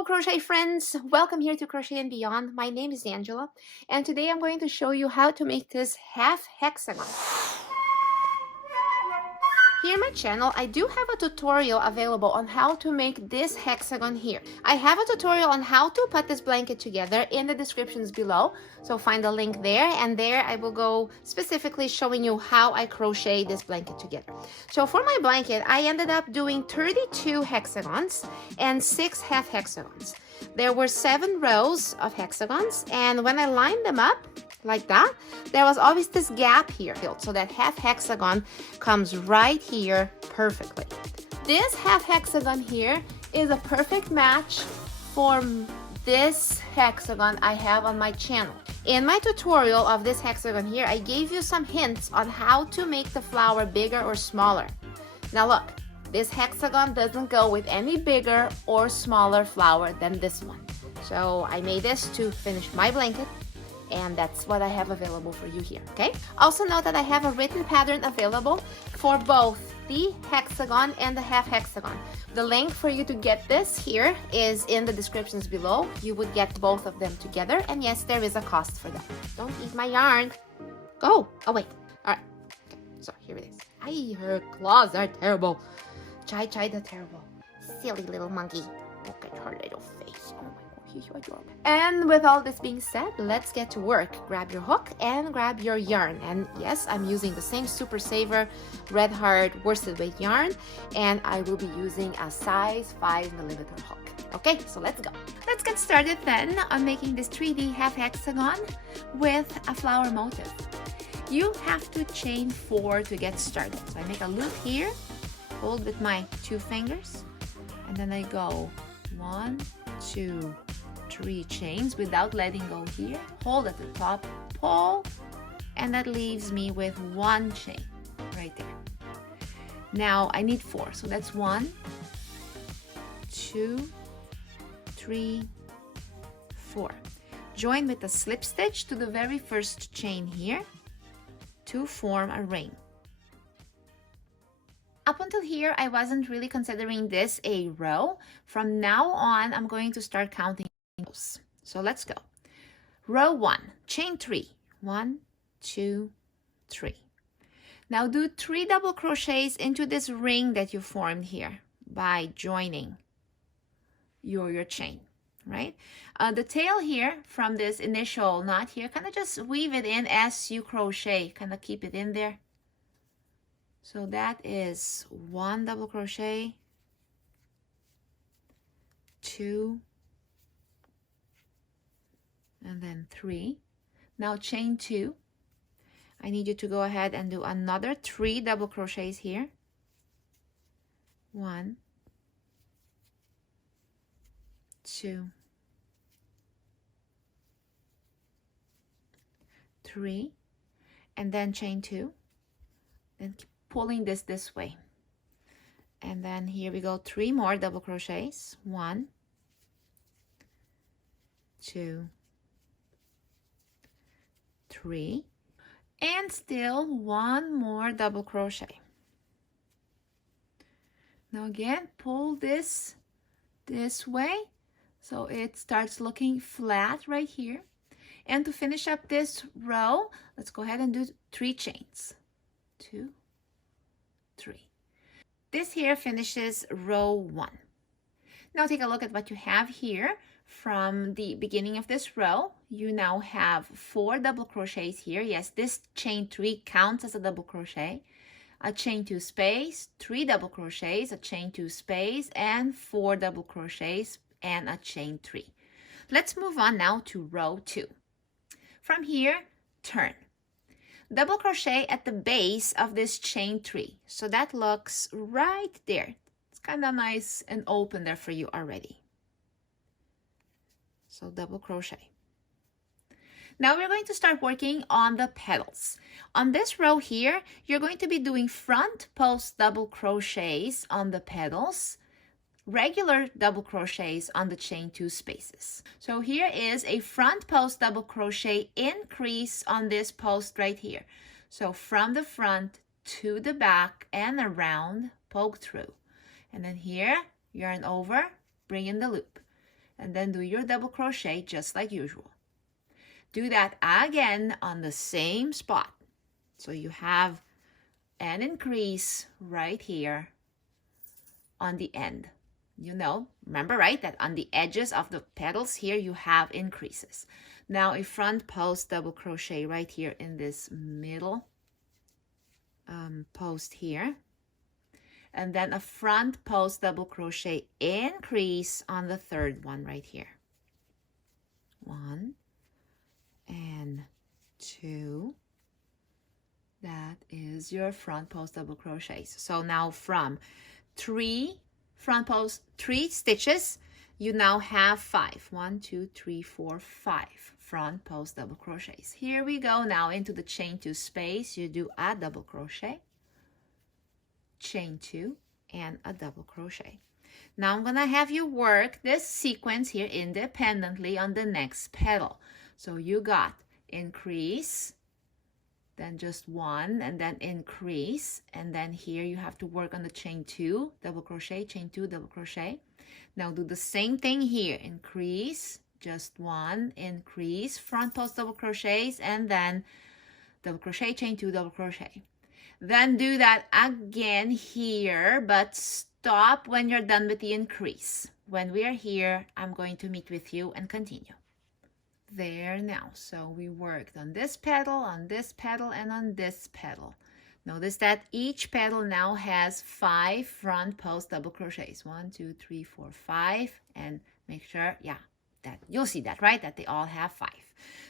Hello crochet friends, welcome here to Crochet and Beyond. My name is Angela and today I'm going to show you how to make this half hexagon. Here on my channel, I do have a tutorial available on how to make this hexagon here. I have a tutorial on how to put this blanket together in the descriptions below, so find the link there, and there I will go specifically showing you how I crochet this blanket together. So for my blanket, I ended up doing 32 hexagons and 6 half hexagons. There were 7 rows of hexagons, and when I lined them up like that, there was always this gap here, so that half hexagon comes right here perfectly. This half hexagon here is a perfect match for this hexagon I have on my channel. In my tutorial of this hexagon here, I gave you some hints on how to make the flower bigger or smaller. Now look, this hexagon doesn't go with any bigger or smaller flower than this one. So I made this to finish my blanket, and that's what I have available for you here, okay? Also note that I have a written pattern available for both the hexagon and the half hexagon. The link for you to get this here is in the descriptions below. You would get both of them together, and yes, there is a cost for that. Don't eat my yarn. Go. Oh wait. All right. Okay. So here it is. Her claws are terrible. Chai the terrible. Silly little monkey. Look at her little face. Oh my God, she's so adorable. And with all this being said, let's get to work. Grab your hook and grab your yarn. And yes, I'm using the same Super Saver Red Heart worsted weight yarn, and I will be using a size 5mm hook. Okay, so let's go. Let's get started then on making this 3D half hexagon with a flower motif. You have to chain 4 to get started. So I make a loop here, hold with my 2 fingers, and then I go 1, 2, 3 chains without letting go here, hold at the top, pull, and that leaves me with 1 chain right there. Now I need 4, so that's 1, 2, 3, 4. Join with a slip stitch to the very first chain here to form a ring. Up until here, I wasn't really considering this a row. From now on, I'm going to start counting rows. So let's go. Row 1, chain 3. 1, 2, 3. Now do 3 double crochets into this ring that you formed here by joining your chain, right? The tail here from this initial knot here, kind of just weave it in as you crochet, kind of keep it in there. So that is 1 double crochet, 2, and then 3. Now chain 2. I need you to go ahead and do another 3 double crochets here. 1, 2, 3, and then chain 2. Then keep pulling this way, and then here we go, 3 more double crochets. 1, 2, 3, and still 1 more double crochet. Now again, pull this way so it starts looking flat right here. And to finish up this row, let's go ahead and do 3 chains. 2, 3. This here finishes row 1. Now take a look at what you have here. From the beginning of this row, you now have 4 double crochets here. Yes, this chain 3 counts as a double crochet. A chain 2 space, 3 double crochets, a chain 2 space, and 4 double crochets, and a chain 3. Let's move on now to row 2. From here, turn. Double crochet at the base of this chain 3. So that looks right there. It's kind of nice and open there for you already. So double crochet. Now we're going to start working on the petals. On this row here, you're going to be doing front post double crochets on the petals, regular double crochets on the chain 2 spaces. So here is a front post double crochet increase on this post right here. So from the front to the back and around, poke through. And then here, yarn over, bring in the loop. and then do your double crochet just like usual. Do that again on the same spot. So you have an increase right here on the end. You know, remember, right, that on the edges of the petals here you have increases. Now a front post double crochet right here in this middle post here, and then a front post double crochet increase on the third one right here. 1 and 2. That is your front post double crochets. So now from 3 stitches, you now have 5. 1, 2, 3, 4, 5 front post double crochets. Here we go. Now into the chain 2 space, you do a double crochet, chain 2, and a double crochet. Now I'm gonna have you work this sequence here independently on the next petal. So you got increase, then just 1, and then increase, and then here you have to work on the chain 2, double crochet, chain 2, double crochet. Now do the same thing here, increase, just 1, increase, front post double crochets, and then double crochet, chain 2, double crochet. Then do that again here, but stop when you're done with the increase. When we are here, I'm going to meet with you and continue. There now, so we worked on this petal, and on this petal. Notice that each petal now has 5 front post double crochets. 1, 2, 3, 4, 5, and make sure, yeah, that you'll see that, right? That they all have 5.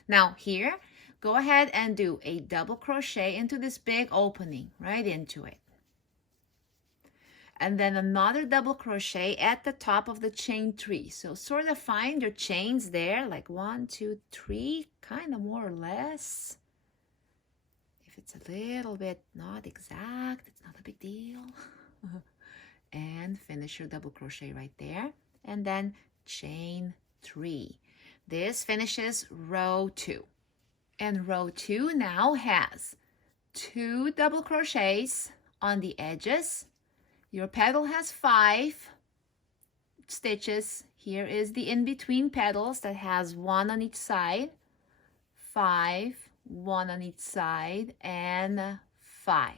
Now here, go ahead and do a double crochet into this big opening, right into it. And then another double crochet at the top of the chain 3. So sort of find your chains there, like 1, 2, 3, kind of more or less. If it's a little bit not exact, it's not a big deal. And finish your double crochet right there. And then chain 3. This finishes row 2. And row 2 now has 2 double crochets on the edges. Your petal has 5 stitches. Here is the in-between petals that has 1 on each side, 5, 1 on each side, and 5,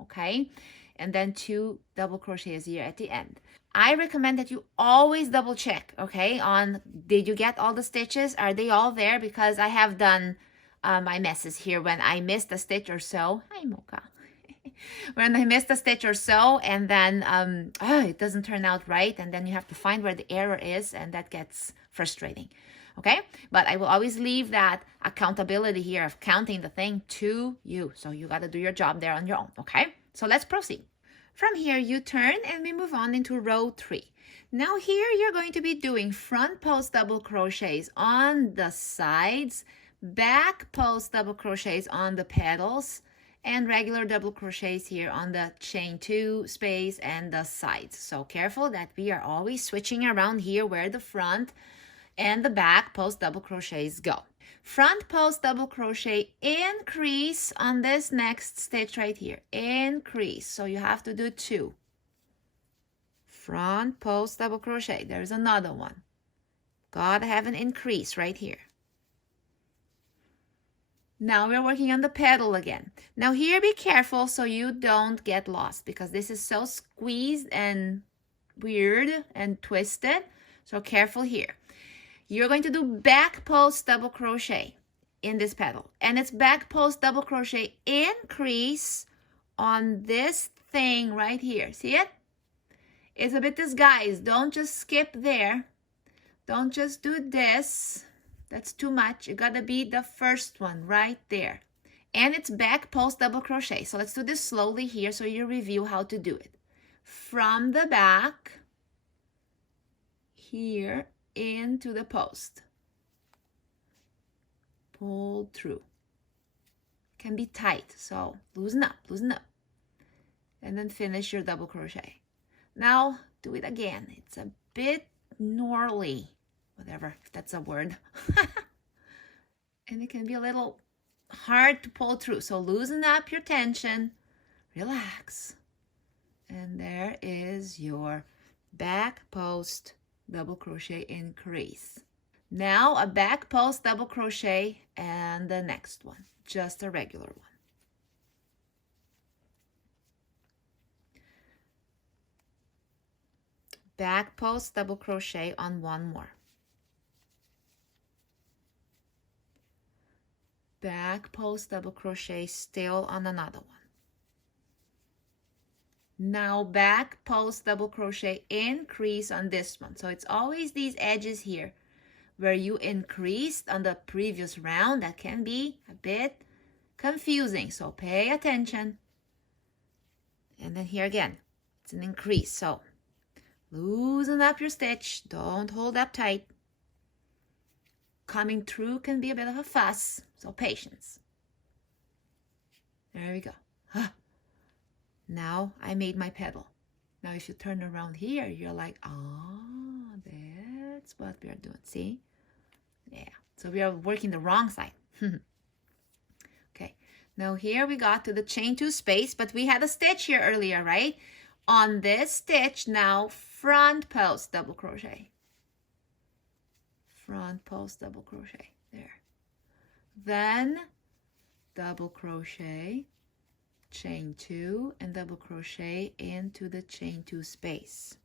okay? And then 2 double crochets here at the end. I recommend that you always double check, okay, on did you get all the stitches? Are they all there? Because I have done my messes here when I missed a stitch or so. Hi, Mocha. When I missed a stitch or so, and then it doesn't turn out right, and then you have to find where the error is, and that gets frustrating. Okay, but I will always leave that accountability here of counting the thing to you, so you got to do your job there on your own. Okay, so let's proceed. From here you turn and we move on into row 3. Now here you're going to be doing front post double crochets on the sides, back post double crochets on the petals, and regular double crochets here on the chain 2 space and the sides. So careful that we are always switching around here where the front and the back post double crochets go. Front post double crochet increase on this next stitch right here, increase. So you have to do 2 front post double crochet. There's another one. Gotta have an increase right here. Now we're working on the petal again. Now here be careful so you don't get lost, because this is so squeezed and weird and twisted. So careful here. You're going to do back post double crochet in this petal, and it's back post double crochet increase on this thing right here. See it? It's a bit disguised. Don't just skip there. Don't just do this. That's too much. You gotta be the first one right there. And it's back post double crochet. So let's do this slowly here so you review how to do it. From the back here into the post. Pull through. Can be tight, so loosen up, loosen up. And then finish your double crochet. Now do it again. It's a bit gnarly. Whatever, if that's a word. And it can be a little hard to pull through. So loosen up your tension, relax. And there is your back post double crochet, increase. Now a back post double crochet and the next one, just a regular one. Back post double crochet on one more. Back post double crochet still on another one. Now back post double crochet, increase on this one. So it's always these edges here where you increased on the previous round. That can be a bit confusing, so pay attention. And then here again, it's an increase. So loosen up your stitch, don't hold up tight. Coming through can be a bit of a fuss, so patience. There we go. Now I made my petal. Now if you turn around here, you're like, oh, that's what we are doing. See? Yeah. So we are working the wrong side. Okay. Now here we got to the chain 2 space, but we had a stitch here earlier, right? On this stitch, now front post double crochet. Front post double crochet. There. Then double crochet, chain 2, and double crochet into the chain 2 space.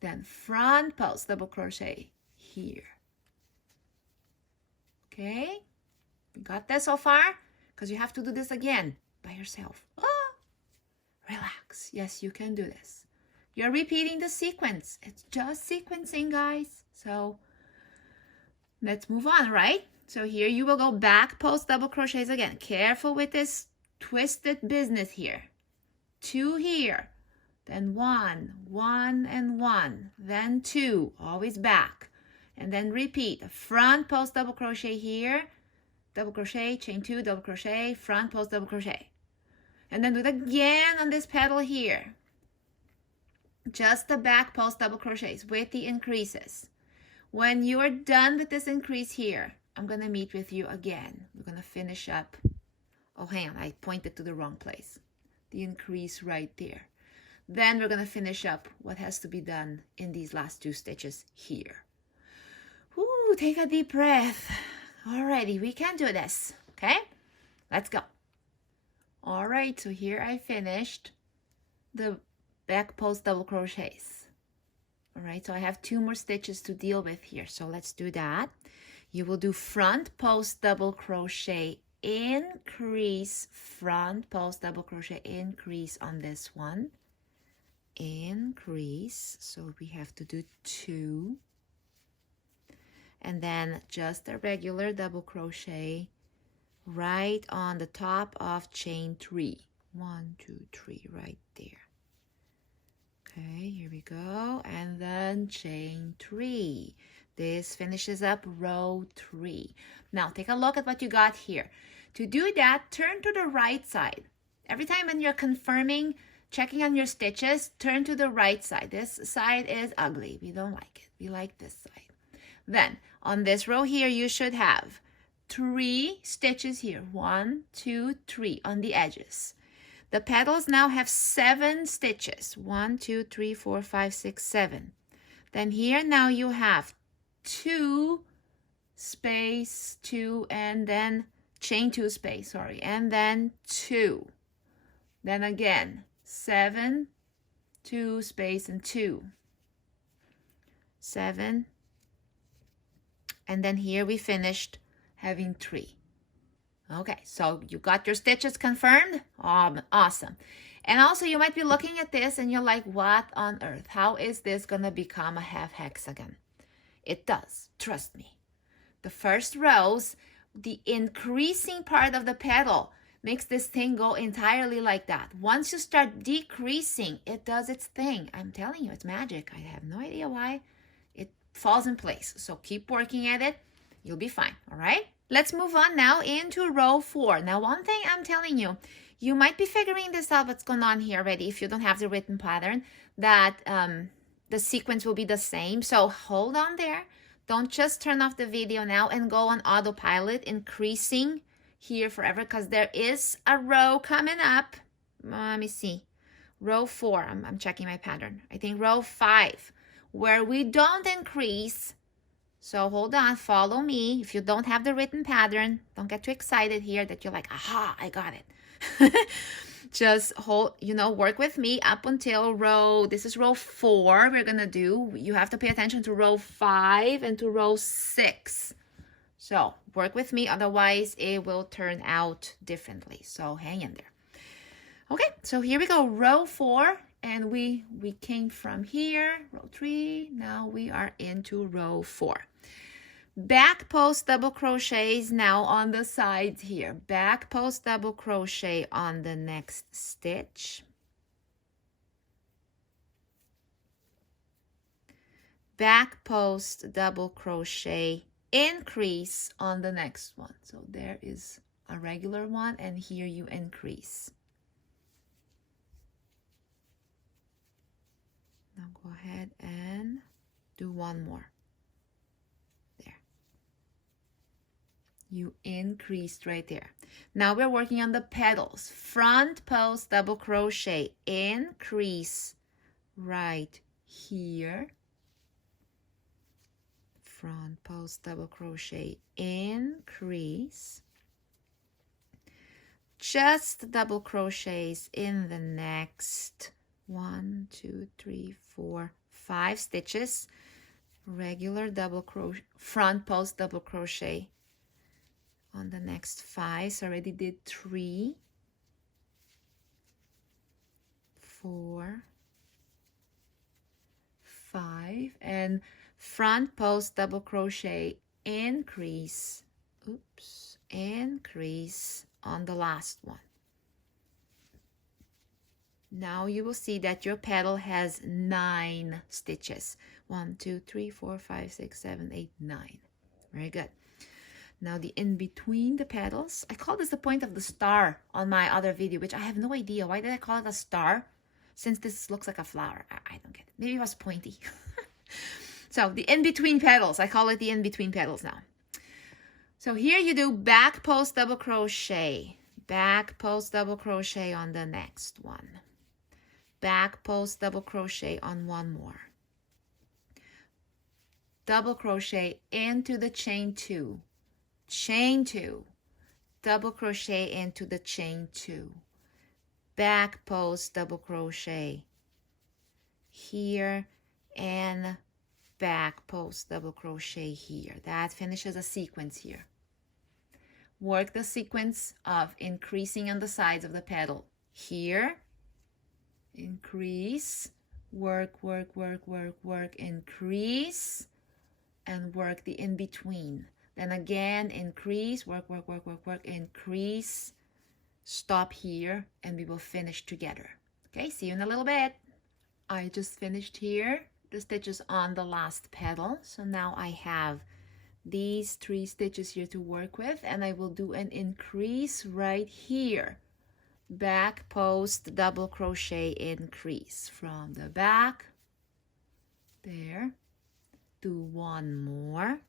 Then front post double crochet here. Okay, you got that so far? Because you have to do this again by yourself. Oh, relax. Yes, you can do this. You're repeating the sequence. It's just sequencing, guys. So let's move on, right? So here you will go back post double crochets again. Careful with this twisted business here. 2 here, then 1, 1 and 1, then 2, always back. And then repeat, front post double crochet here, double crochet, chain 2, double crochet, front post double crochet. And then do it again on this petal here. Just the back post double crochets with the increases. When you're done with this increase here, I'm going to meet with you again. We're going to finish up. Oh, hang on, I pointed to the wrong place. The increase right there. Then we're going to finish up what has to be done in these last 2 stitches here. Ooh, take a deep breath. Alrighty, we can do this. Okay, let's go. All right, so here I finished the back post double crochets. All right, so I have 2 more stitches to deal with here. So let's do that. You will do front post double crochet, increase, front post double crochet, increase on this one. Increase, so we have to do 2. And then just a regular double crochet right on the top of chain 3. 1, 2, 3 right there. Okay, here we go. And then chain 3. This finishes up row 3. Now take a look at what you got here. To do that, turn to the right side. Every time when you're confirming, checking on your stitches, turn to the right side. This side is ugly. We don't like it. We like this side. Then on this row here, you should have 3 stitches here. 1, 2, 3 on the edges. The petals now have 7 stitches. 1, 2, 3, 4, 5, 6, 7. Then here now you have 2 space, 2, and then chain 2 space, sorry, and then 2. Then again, 7, 2 space, and 2. 7. And then here we finished having 3. Okay, so you got your stitches confirmed? Awesome. And also you might be looking at this and you're like, what on earth? How is this gonna become a half hexagon? It does, trust me. The first rows, the increasing part of the petal makes this thing go entirely like that. Once you start decreasing, it does its thing. I'm telling you, it's magic. I have no idea why. It falls in place. So keep working at it. You'll be fine, all right? Let's move on now into row 4. Now, one thing I'm telling you, you might be figuring this out, what's going on here already, if you don't have the written pattern, that the sequence will be the same. So hold on there. Don't just turn off the video now and go on autopilot, increasing here forever, because there is a row coming up. Let me see. Row 4. I'm checking my pattern. I think row 5. where we don't increase. So hold on, follow me. If you don't have the written pattern, don't get too excited here that you're like, aha, I got it. Just work with me up until this is row 4 we're gonna do. You have to pay attention to row 5 and to row 6. So work with me, otherwise it will turn out differently. So hang in there. Okay, so here we go, row 4, and we came from here, row 3, now we are into row 4. Back post double crochets now on the sides here. Back post double crochet on the next stitch. Back post double crochet, increase on the next one. So there is a regular one, and here you increase. Now go ahead and do one more. There. You increased right there. Now we're working on the petals. Front post double crochet, increase right here. Front post double crochet, increase. Just double crochets in the next 1, 2, 3, 4, 5 stitches. Regular double crochet, front post double crochet on the next 5. So already did 3, 4, 5, and front post double crochet, increase, increase on the last one. Now you will see that your petal has 9 stitches. 1, 2, 3, 4, 5, 6, 7, 8, 9. Very good. Now the in between the petals, I call this the point of the star on my other video, which I have no idea. Why did I call it a star? Since this looks like a flower. I don't get it. Maybe it was pointy. So the in between petals, I call it the in between petals now. So here you do back post double crochet, back post double crochet on the next one. Back post double crochet on one more. Double crochet into the chain 2, chain 2, double crochet into the chain 2, back post double crochet here, and back post double crochet here. That finishes a sequence here. Work the sequence of increasing on the sides of the petal. Here, increase, work, work, work, work, work, increase, and work the in between. Then again, increase, work, work, work, work, work, increase, stop here, and we will finish together. Okay, see you in a little bit. I just finished here the stitches on the last petal. So now I have these 3 stitches here to work with, and I will do an increase right here. Back post double crochet, increase from the back. There. Do one more.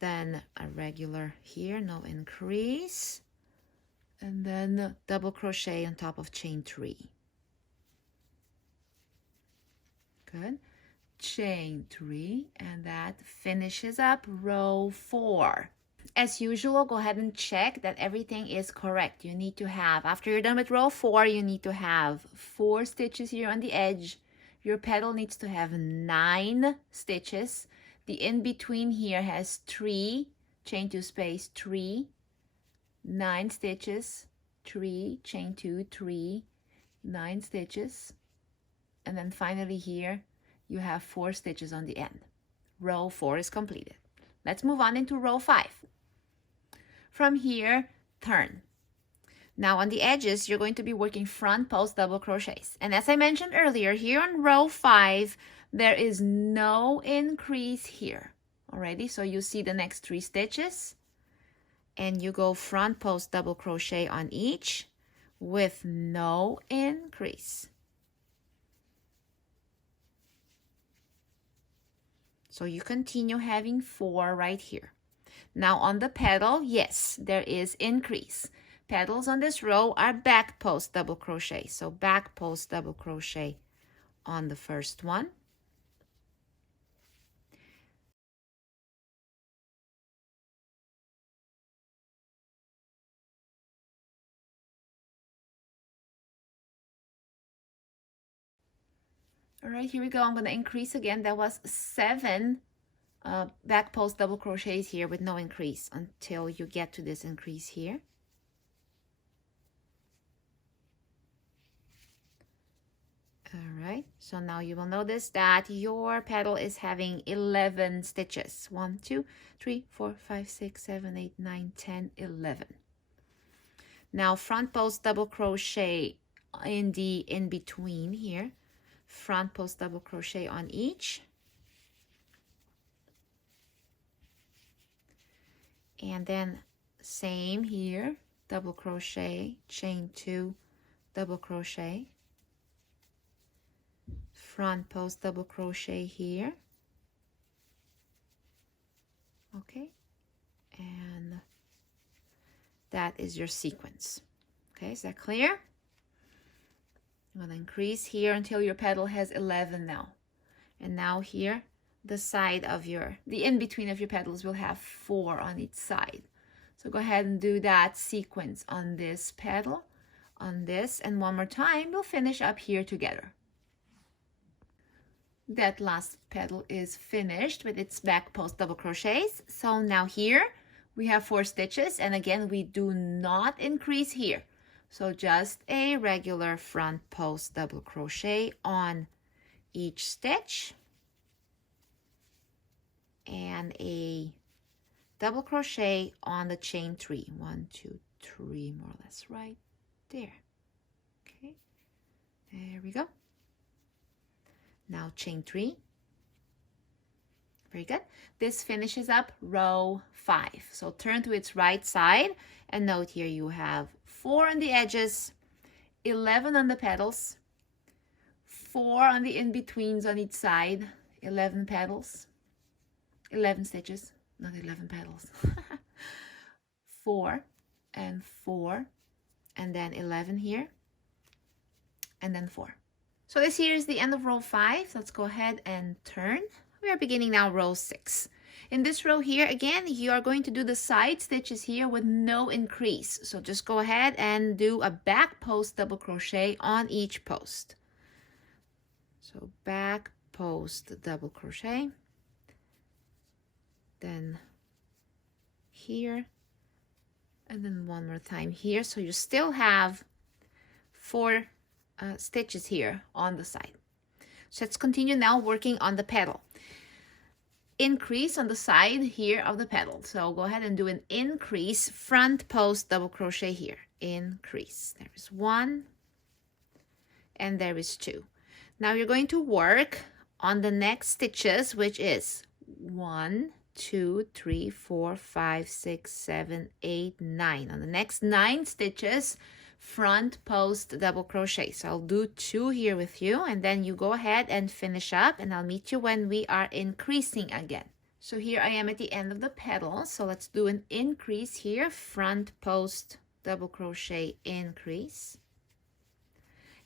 Then a regular here, no increase. And then double crochet on top of chain 3. Good. Chain 3, and that finishes up row 4. As usual, go ahead and check that everything is correct. You need to have, after you're done with row 4, you need to have 4 stitches here on the edge. Your petal needs to have 9 stitches. The in-between here has 3, chain 2 space 3, 9 stitches, 3, chain 2, 3, 9 stitches, and then finally here you have 4 stitches on the end. Row 4 is completed. Let's move on into row 5. From here, turn. Now on the edges, you're going to be working front post double crochets. And as I mentioned earlier, here on row 5, there is no increase here. Already, so you see the next 3 stitches, and you go front post double crochet on each with no increase. So you continue having 4 right here. Now on the petal, yes, there is increase. petals on this row are back post double crochet. So back post double crochet on the first one. All right, here we go. I'm going to increase again. That was 7 back post double crochets here with no increase until you get to this increase here. All right, so now you will notice that your petal is having 11 stitches. 1, 2, 3, 4, 5, 6, 7, 8, 9, 10, 11. Now front post double crochet in the in-between here. Front post double crochet on each. And then same here, double crochet, chain 2, double crochet. Front post double crochet here. Okay, and that is your sequence. Okay, is that clear? I'm going to increase here until your petal has 11 now. And now here, the side of the in-between of your petals will have 4 on each side. So go ahead and do that sequence on this petal, on this, and one more time, we'll finish up here together. That last petal is finished with its back post double crochets. So now here we have 4 stitches, and again, we do not increase here. So just a regular front post double crochet on each stitch and a double crochet on the chain 3. 1, 2, 3 more or less right there. Okay, there we go. Now chain 3. Very good. This finishes up row 5. So turn to its right side and note here you have 4 on the edges, 11 on the petals, 4 on the in-betweens on each side, 11 petals, 11 stitches, not 11 petals. 4 and 4, and then 11 here, and then 4. So this here is the end of row 5. Let's go ahead and turn. We are beginning now row 6. In this row here, again, you are going to do the side stitches here with no increase. So just go ahead and do a back post double crochet on each post. So back post double crochet, then here, and then one more time here. So you still have 4 stitches here on the side. So let's continue now working on the petal. Increase on the side here of the petal. So go ahead and do an increase, front post double crochet here. Increase. There is 1 and there is 2. Now you're going to work on the next stitches, which is 1, 2, 3, 4, 5, 6, 7, 8, 9. On the next 9 stitches, front post double crochet. So I'll do 2 here with you, and then you go ahead and finish up, and I'll meet you when we are increasing again. So here I am at the end of the petal. So let's do an increase here, front post double crochet, increase.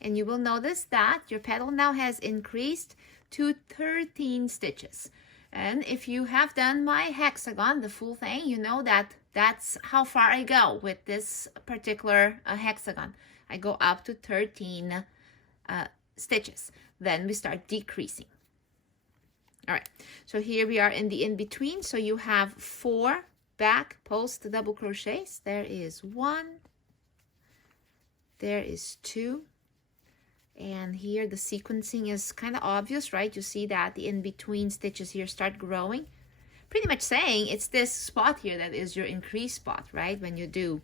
And you will notice that your petal now has increased to 13 stitches. And if you have done my hexagon, the full thing, you know that that's how far I go with this particular hexagon. I go up to 13 stitches. Then we start decreasing. All right, so here we are in the in-between. So you have 4 back post double crochets. There is 1, there is 2, and here the sequencing is kind of obvious, right? You see that the in-between stitches here start growing. Pretty much saying it's this spot here that is your increase spot, right? When you do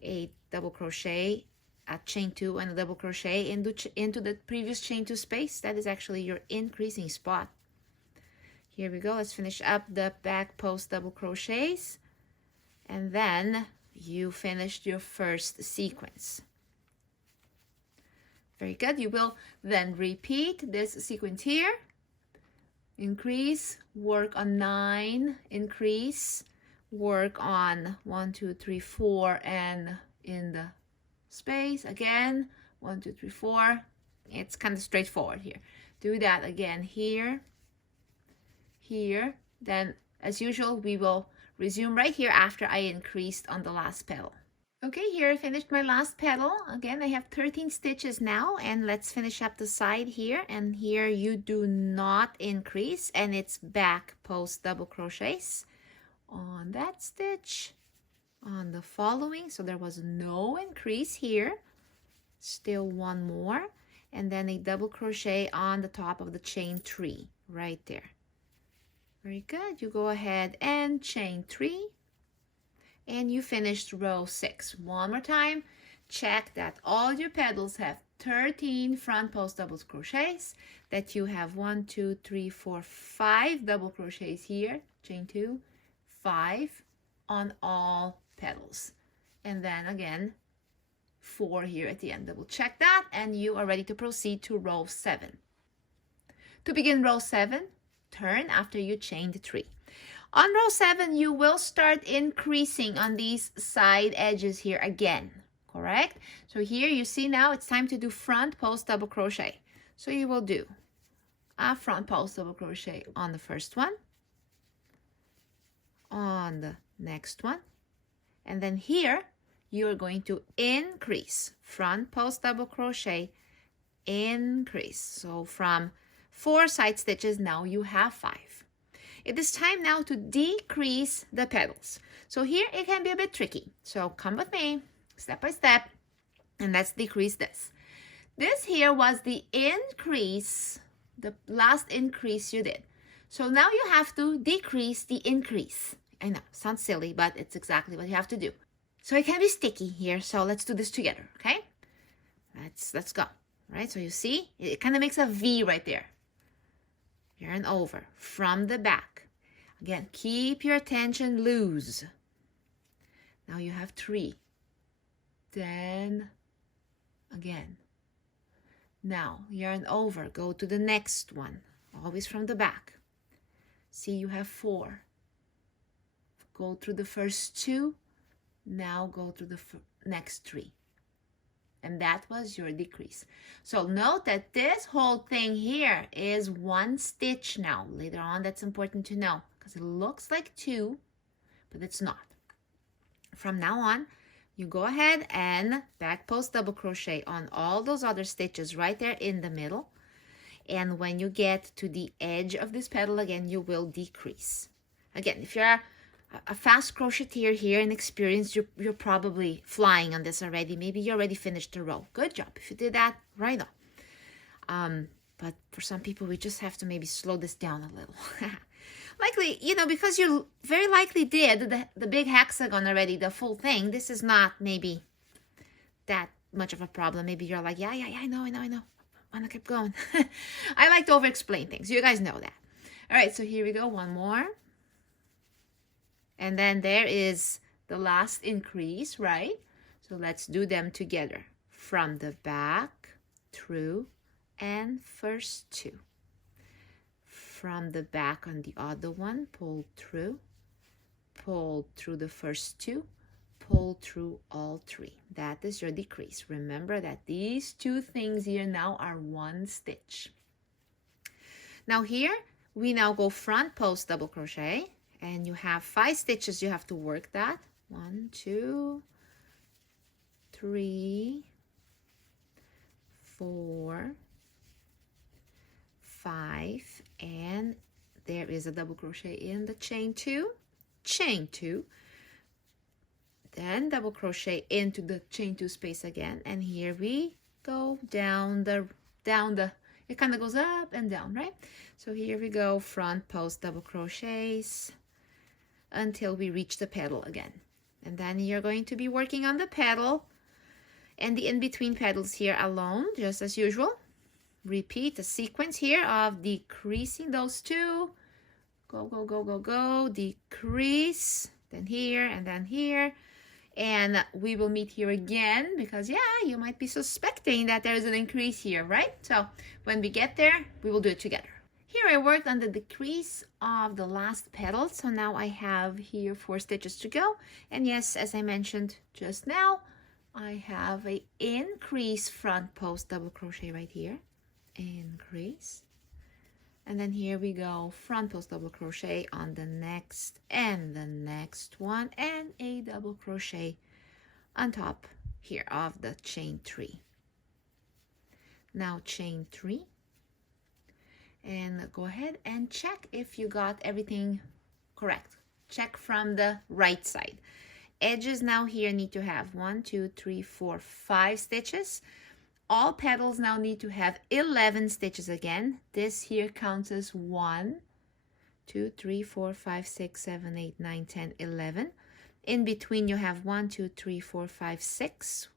a double crochet, a chain 2 and a double crochet into the previous chain 2 space, that is actually your increasing spot. Here we go. Let's finish up the back post double crochets, and then you finished your first sequence. Very good. You will then repeat this sequence here. Increase, work on 9, increase, work on 1, 2, 3, 4, and in the space. Again, 1, 2, 3, 4. It's kind of straightforward here. Do that again here, here. Then, as usual, we will resume right here after I increased on the last petal. Okay, here I finished my last petal. Again, I have 13 stitches now, and let's finish up the side here. And here you do not increase, and it's back post double crochets on that stitch, on the following. So there was no increase here. Still one more, and then a double crochet on the top of the chain 3 right there. Very good. You go ahead and chain 3. And you finished row 6. One more time, check that all your petals have 13 front post double crochets, that you have 1, 2, 3, 4, 5 double crochets here, chain 2, 5 on all petals. And then again, 4 here at the end. Double check that, and you are ready to proceed to row 7. To begin row 7, turn after you chained 3. On row 7, you will start increasing on these side edges here again, correct? So here you see now it's time to do front post double crochet. So you will do a front post double crochet on the first one, on the next one, and then here you are going to increase, front post double crochet, increase. So from 4 side stitches, now you have 5. It is time now to decrease the petals. So here it can be a bit tricky. So come with me step by step, and let's decrease this. This here was the increase, the last increase you did. So now you have to decrease the increase. I know, sounds silly, but it's exactly what you have to do. So it can be sticky here, so let's do this together, okay? Let's go, right? So you see, it kind of makes a V right there. Yarn over from the back. Again, keep your tension loose. Now you have 3. Then again. Now yarn over, go to the next one, always from the back. See, you have 4. Go through the first 2. Now go through the next 3. And that was your decrease. So note that this whole thing here is 1 stitch now. Later on, that's important to know, because it looks like 2, but it's not. From now on, you go ahead and back post double crochet on all those other stitches right there in the middle. And when you get to the edge of this petal again, you will decrease. Again, if you're a fast crocheteer here and experienced, you're probably flying on this already. Maybe you already finished the row. Good job. If you did that, right on. But for some people, we just have to maybe slow this down a little. Likely, because you very likely did the big hexagon already, the full thing. This is not maybe that much of a problem. Maybe you're like, yeah, I know. I'm gonna keep going. I like to over-explain things. You guys know that. All right, so here we go. One more. And then there is the last increase, right? So let's do them together. From the back, through, and first 2. From the back on the other one, pull through the first 2, pull through all 3. That is your decrease. Remember that these 2 things here now are 1 stitch. Now here, we now go front post double crochet. And you have 5 stitches, you have to work that. 1, 2, 3, 4, 5, and there is a double crochet in the chain 2, then double crochet into the chain 2 space again, and here we go down the it kind of goes up and down, right? So here we go, front post double crochets until we reach the petal again. And then you're going to be working on the petal and the in-between petals here alone, just as usual. Repeat the sequence here of decreasing those 2. Go, decrease, then here, and then here. And we will meet here again because, yeah, you might be suspecting that there is an increase here, right? So when we get there, we will do it together. Here I worked on the decrease of the last petal, so now I have here 4 stitches to go. And yes, as I mentioned just now, I have a increase front post double crochet right here, increase, and then here we go, front post double crochet on the next and the next one, and a double crochet on top here of the chain 3. Now chain 3, and go ahead and check if you got everything correct. Check from the right side. Edges now here need to have 1, 2, 3, 4, 5 stitches. All petals now need to have 11 stitches again. This here counts as 1, 2, 3, 4, 5, 6, 7, 8, 9, 10, 11. In between you have 1, 2, 3, 4, 5, 6.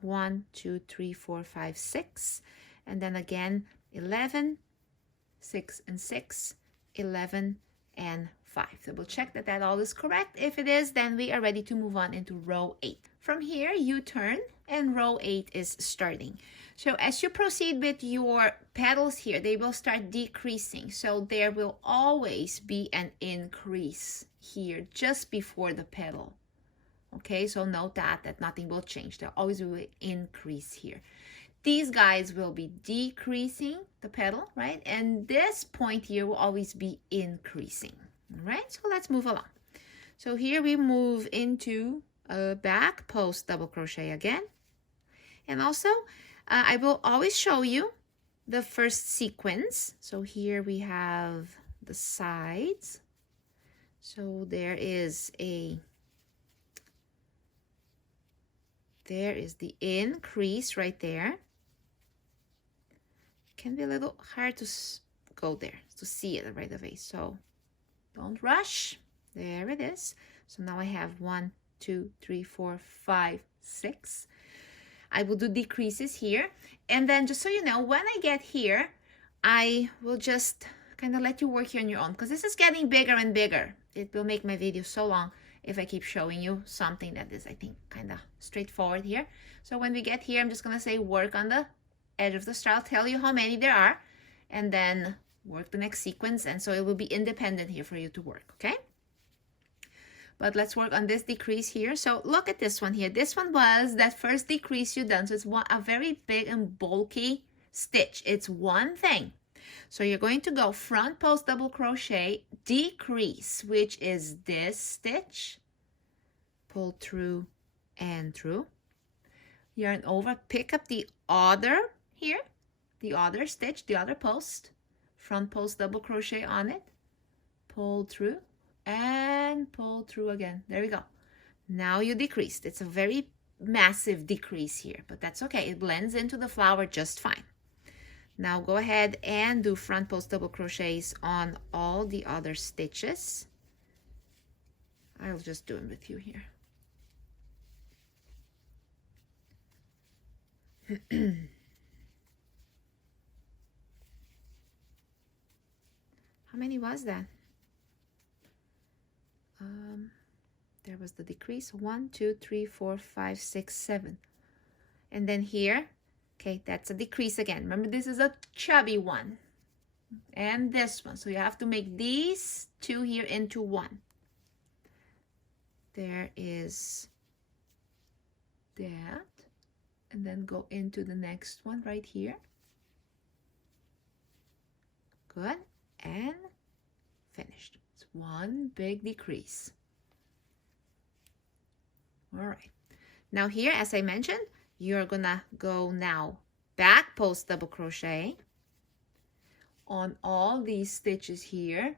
1, 2, 3, 4, 5, 6. And then again 11, 6 and 6, 11 and 5. So we'll check that that all is correct. If it is, then we are ready to move on into row 8. From here you turn and row 8 is starting. So as you proceed with your petals here, they will start decreasing. So there will always be an increase here just before the petal. Okay, so note that nothing will change. There always will be an increase here. These guys will be decreasing the petal, right? And this point here will always be increasing. All right, so let's move along. So here we move into a back post double crochet again. And also, I will always show you the first sequence. So here we have the sides. So there is the increase right there. Can be a little hard to go there, to see it right away. So don't rush. There it is. So now I have 1, 2, 3, 4, 5, 6. I will do decreases here. And then just so you know, when I get here, I will just kind of let you work here on your own, because this is getting bigger and bigger. It will make my video so long if I keep showing you something that is, I think, kind of straightforward here. So when we get here, I'm just going to say work on the edge of the star. I'll tell you how many there are, and then work the next sequence. And so it will be independent here for you to work, okay? But let's work on this decrease here. So look at this one here. This one was that first decrease you done. So it's a very big and bulky stitch. It's one thing. So you're going to go front post double crochet, decrease, which is this stitch, pull through and through, yarn over, pick up the other here, the other stitch, the other post, front post double crochet on it, pull through and pull through again. There we go. Now you decreased. It's a very massive decrease here, but that's okay. It blends into the flower just fine. Now go ahead and do front post double crochets on all the other stitches. I'll just do them with you here. How many was that? There was the decrease. 1, 2, 3, 4, 5, 6, 7. And then here, okay, that's a decrease again. Remember, this is a chubby one. And this one. So you have to make these two here into one. There is that. And then go into the next one right here. Good. And finished. It's one big decrease. All right. Now here, as I mentioned, you're gonna go now back post double crochet on all these stitches here,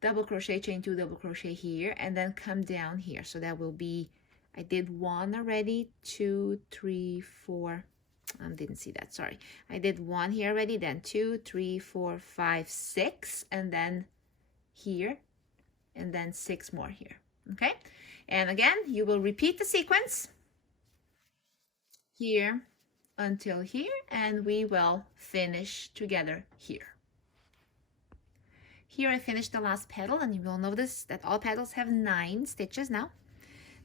double crochet, chain 2, double crochet here, and then come down here. So that will be, I did one already, 2, 3, 4. Didn't see that, sorry. I did one here already, then 2, 3, 4, 5, 6, and then here, and then 6 more here. Okay, and again, you will repeat the sequence here until here, and we will finish together here. Here I finished the last petal, and you will notice that all petals have 9 stitches now.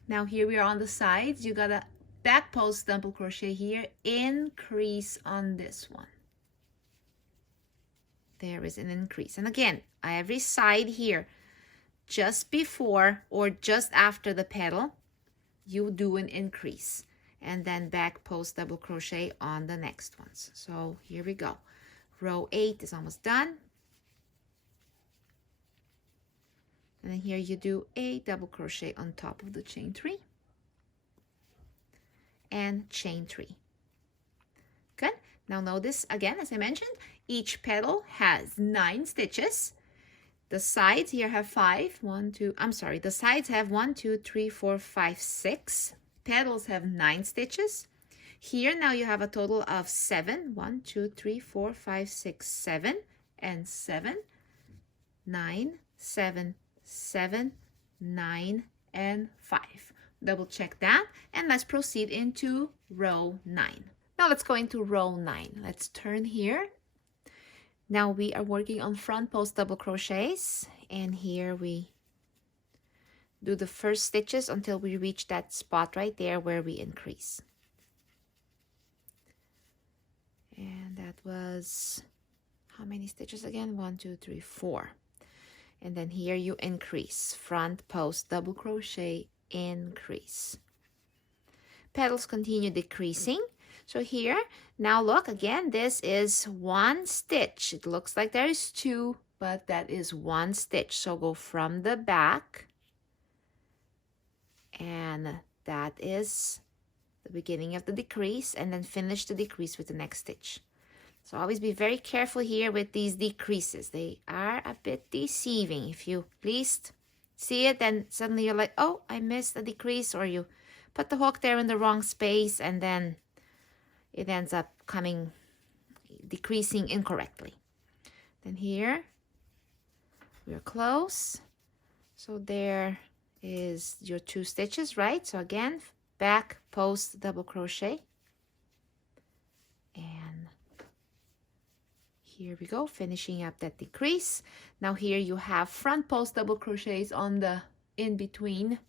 Now here we are on the sides. You got a back post double crochet here, increase on this one. There is an increase. And again, every side here, just before or just after the petal, you do an increase. and then back post double crochet on the next ones. So here we go. Row 8 is almost done. And then here you do a double crochet on top of the chain 3 and chain 3. Good. Now notice again, as I mentioned, each petal has 9 stitches. The sides here have 5. The sides have 1, 2, 3, 4, 5, 6. Petals have 9 stitches. Here now you have a total of 7. 1, 2, 3, 4, 5, 6, 7, and 7, 9, 7, 7, 9, and 5. Double check that, and let's proceed into row 9. Now let's go into row 9. Let's turn here. Now we are working on front post double crochets, and here we do the first stitches until we reach that spot right there where we increase. And that was how many stitches again? 1, 2, 3, 4. And then here you increase, front post double crochet, increase. Petals continue decreasing. So here, now look again, this is 1 stitch. It looks like there is 2, but that is 1 stitch. So go from the back, and that is the beginning of the decrease, and then finish the decrease with the next stitch. So always be very careful here with these decreases. They are a bit deceiving. If you at least see it, then suddenly you're like, oh, I missed a decrease, or you put the hook there in the wrong space, and then it ends up decreasing incorrectly. Then here, we're close. So there is your 2 stitches, right? So again, back post double crochet. And here we go, finishing up that decrease. Now here you have front post double crochets on the in-between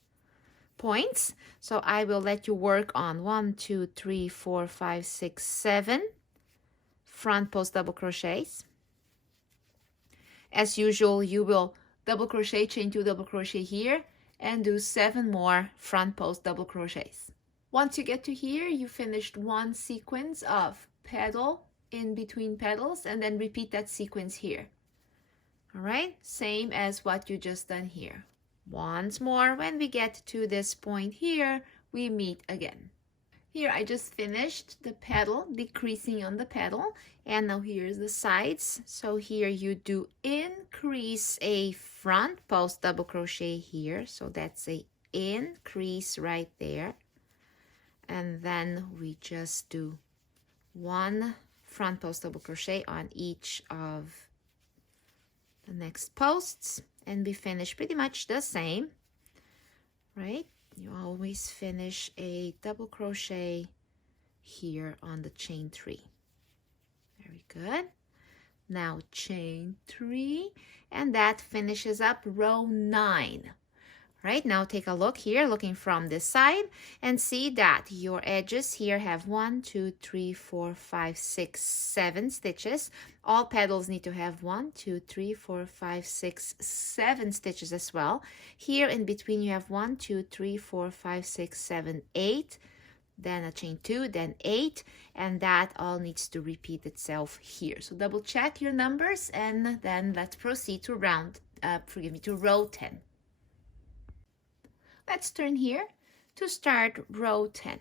points. So I will let you work on 1, 2, 3, 4, 5, 6, 7 front post double crochets. As usual, you will double crochet, chain 2 double crochet here, and do 7 more front post double crochets. Once you get to here, you finished 1 sequence of petal in between petals, and then repeat that sequence here. All right, same as what you just done here. Once more, when we get to this point here, we meet again. Here I just finished the petal, decreasing on the petal, and now here's the sides. So here you do increase a front post double crochet here, so that's a increase right there, and then we just do 1 front post double crochet on each of the next posts, and we finish pretty much the same, right? You always finish a double crochet here on the chain 3. Very good. Now chain 3, and that finishes up row 9. Right, now take a look here, looking from this side, and see that your edges here have 1, 2, 3, 4, 5, 6, 7 stitches. All petals need to have 1, 2, 3, 4, 5, 6, 7 stitches as well. Here in between you have 1, 2, 3, 4, 5, 6, 7, 8, then a chain 2, then 8, and that all needs to repeat itself here. So double check your numbers, and then let's proceed to row 10. Let's turn here to start row 10.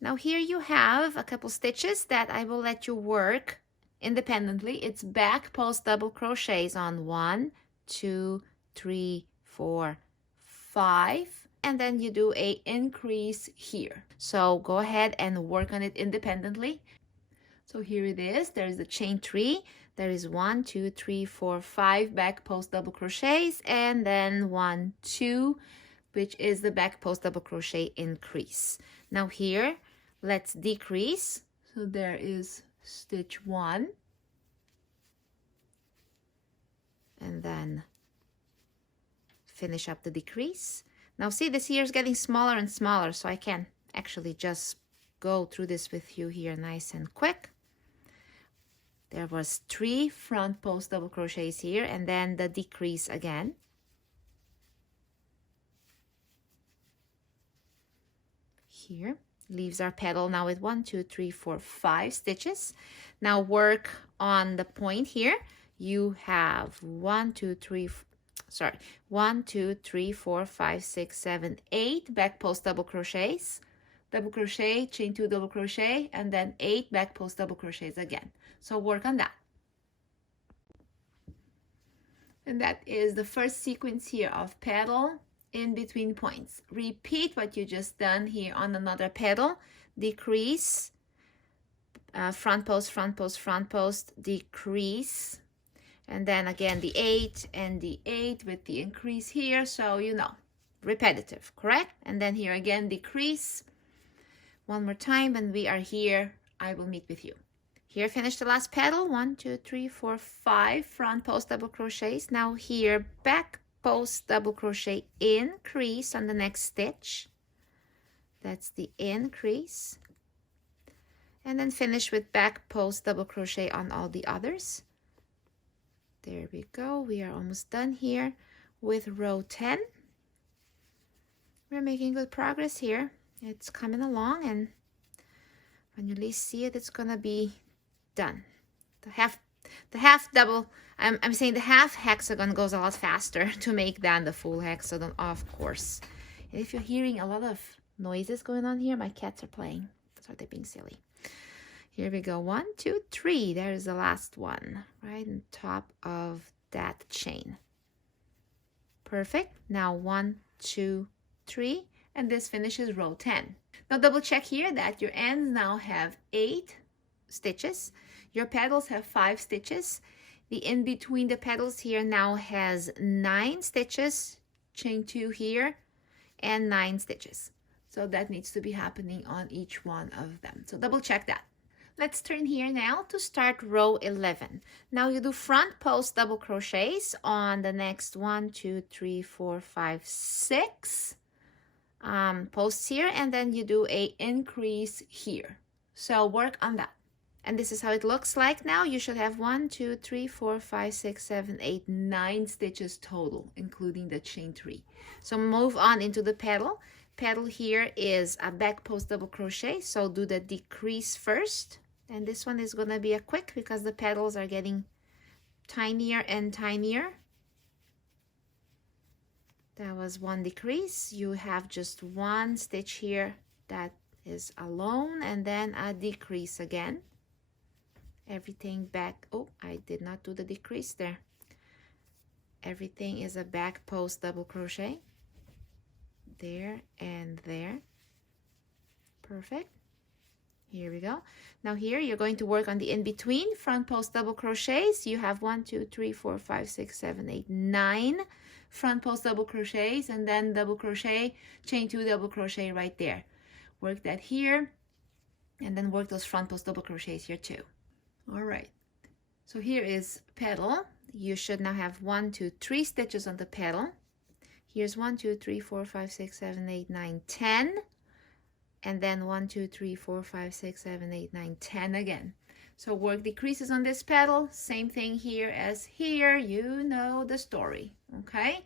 Now here you have a couple stitches that I will let you work independently. It's back post double crochets on 1, 2, 3, 4, 5, and then you do a increase here. So go ahead and work on it independently. So here it is. There's the chain 3. There is 1, 2, 3, 4, 5 back post double crochets, and then 1, 2, which is the back post double crochet increase. Now here, let's decrease. So there is stitch 1, and then finish up the decrease. Now see, this here is getting smaller and smaller, so I can actually just go through this with you here nice and quick. There was 3 front post double crochets here, and then the decrease again. Here, Leaves our petal now with 1, 2, 3, 4, 5 stitches. Now work on the point here. You have 1, 2, 3, 4, 5, 6, 7, 8 back post double crochets, double crochet, chain 2, double crochet, and then 8 back post double crochets again. So work on that. And that is the first sequence here of petal in between points. Repeat what you just done here on another petal. Decrease, front post, front post, front post, decrease, and then again the 8 and the 8 with the increase here, so you know, repetitive, correct? And then here again decrease. One more time, and we are here. I will meet with you. Here, finish the last petal. 1, 2, 3, 4, 5 front post double crochets. Now here, back post double crochet, increase on the next stitch. That's the increase. And then finish with back post double crochet on all the others. There we go. We are almost done here with row 10. We're making good progress here. It's coming along, and when you least see it, it's gonna be done. The half double, I'm saying the half hexagon goes a lot faster to make than the full hexagon, of course. And if you're hearing a lot of noises going on here, my cats are playing, so they're being silly. Here we go. 1, 2, 3. There's the last one right on top of that chain. Perfect. Now 1, 2, 3, and this finishes row 10. Now double check here that your ends now have 8 stitches. Your petals have 5 stitches. The in between the petals here now has 9 stitches. Chain 2 here and 9 stitches. So that needs to be happening on each one of them. So double check that. Let's turn here now to start row 11. Now you do front post double crochets on the next 1, 2, 3, 4, 5, 6 posts here, and then you do a increase here. So work on that. And this is how it looks like now. You should have 1, 2, 3, 4, 5, 6, 7, 8, 9 stitches total, including the chain 3. So move on into the petal. Petal here is a back post double crochet, so do the decrease first. And this one is going to be a quick because the petals are getting tinier and tinier. That was one decrease. You have just one stitch here that is alone, and then a decrease again. Everything back. Oh, I did not do the decrease there. Everything is a back post double crochet. There and there. Perfect. Here we go. Now here you're going to work on the in-between front post double crochets. You have 1, 2, 3, 4, 5, 6, 7, 8, 9 front post double crochets, and then double crochet, chain 2, double crochet right there. Work that here, and then work those front post double crochets here too. All right. So here is petal. You should now have 1, 2, 3 stitches on the petal. Here's 1, 2, 3, 4, 5, 6, 7, 8, 9, 10. And then 1, 2, 3, 4, 5, 6, 7, 8, 9, 10 again. So work decreases on this petal. Same thing here as here. You know the story, okay?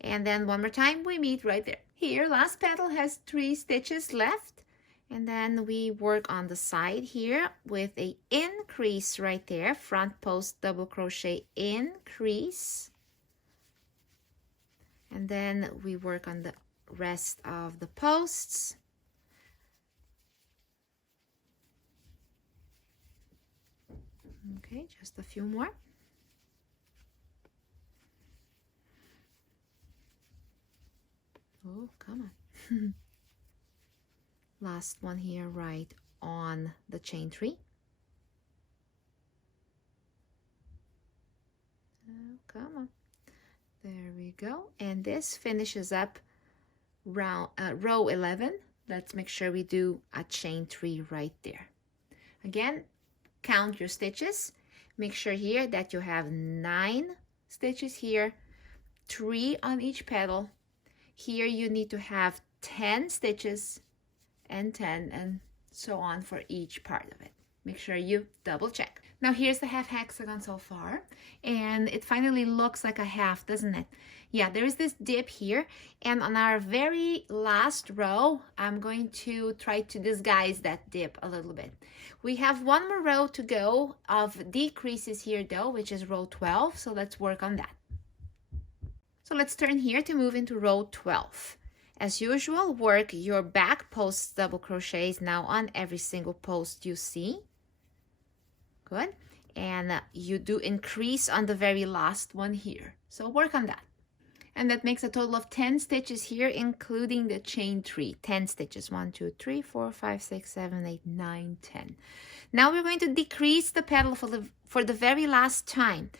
And then one more time, we meet right there. Here, last petal has 3 stitches left. And then we work on the side here with a increase right there. Front post double crochet, increase. And then we work on the rest of the posts. Okay, just a few more. Oh, come on. Last one here right on the chain 3. Oh, come on. There we go. And this finishes up row 11. Let's make sure we do a chain 3 right there. Again, count your stitches. Make sure here that you have 9 stitches here, 3 on each petal. Here you need to have 10 stitches and 10 and so on for each part of it. make sure you double check. Now here's the half hexagon so far, and it finally looks like a half, doesn't it? Yeah, there is this dip here, and on our very last row, I'm going to try to disguise that dip a little bit. We have one more row to go of decreases here though, which is row 12, so let's work on that. So let's turn here to move into row 12. As usual, work your back post double crochets now on every single post you see. Good. And you do increase on the very last one here. So work on that. And that makes a total of 10 stitches here, including the chain 3. 10 stitches. 1, 2, 3, 4, 5, 6, 7, 8, 9, 10. Now we're going to decrease the petal for the very last time.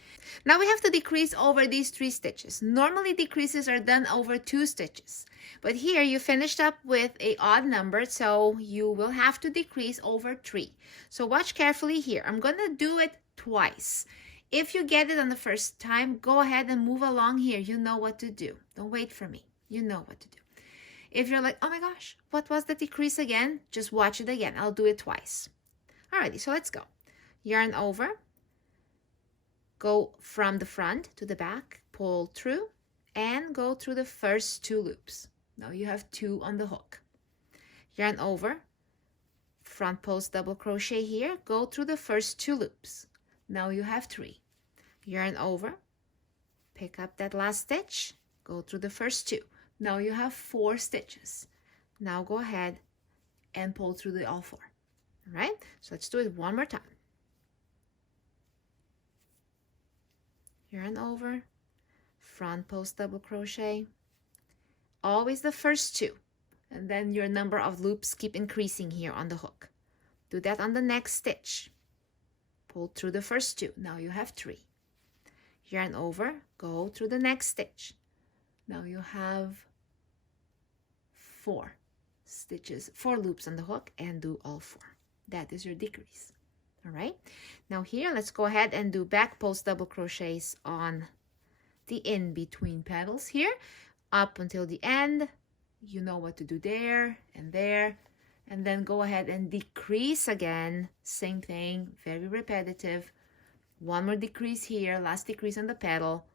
Now we have to decrease over these 3 stitches. Normally decreases are done over 2 stitches. But here you finished up with an odd number, so you will have to decrease over 3. So watch carefully here. I'm going to do it twice. If you get it on the first time, go ahead and move along here. You know what to do. Don't wait for me. You know what to do. If you're like, oh my gosh, what was the decrease again? Just watch it again. I'll do it twice. Alrighty, so let's go. Yarn over. Go from the front to the back, pull through, and go through the first 2 loops. Now you have 2 on the hook. Yarn over, front post double crochet here, go through the first 2 loops. Now you have 3. Yarn over, pick up that last stitch, go through the first 2. Now you have 4 stitches. Now go ahead and pull through all 4. All right, so let's do it one more time. Yarn over, front post double crochet, always the first 2, and then your number of loops keep increasing here on the hook. Do that on the next stitch. Pull through the first 2. Now you have 3. Yarn over, go through the next stitch. Now you have 4 stitches, 4 loops on the hook, and do all 4. That is your decrease. All right, now here let's go ahead and do back post double crochets on the in between petals here up until the end. You know what to do there, and then go ahead and decrease again. Same thing, very repetitive. One more decrease here, last decrease on the petal.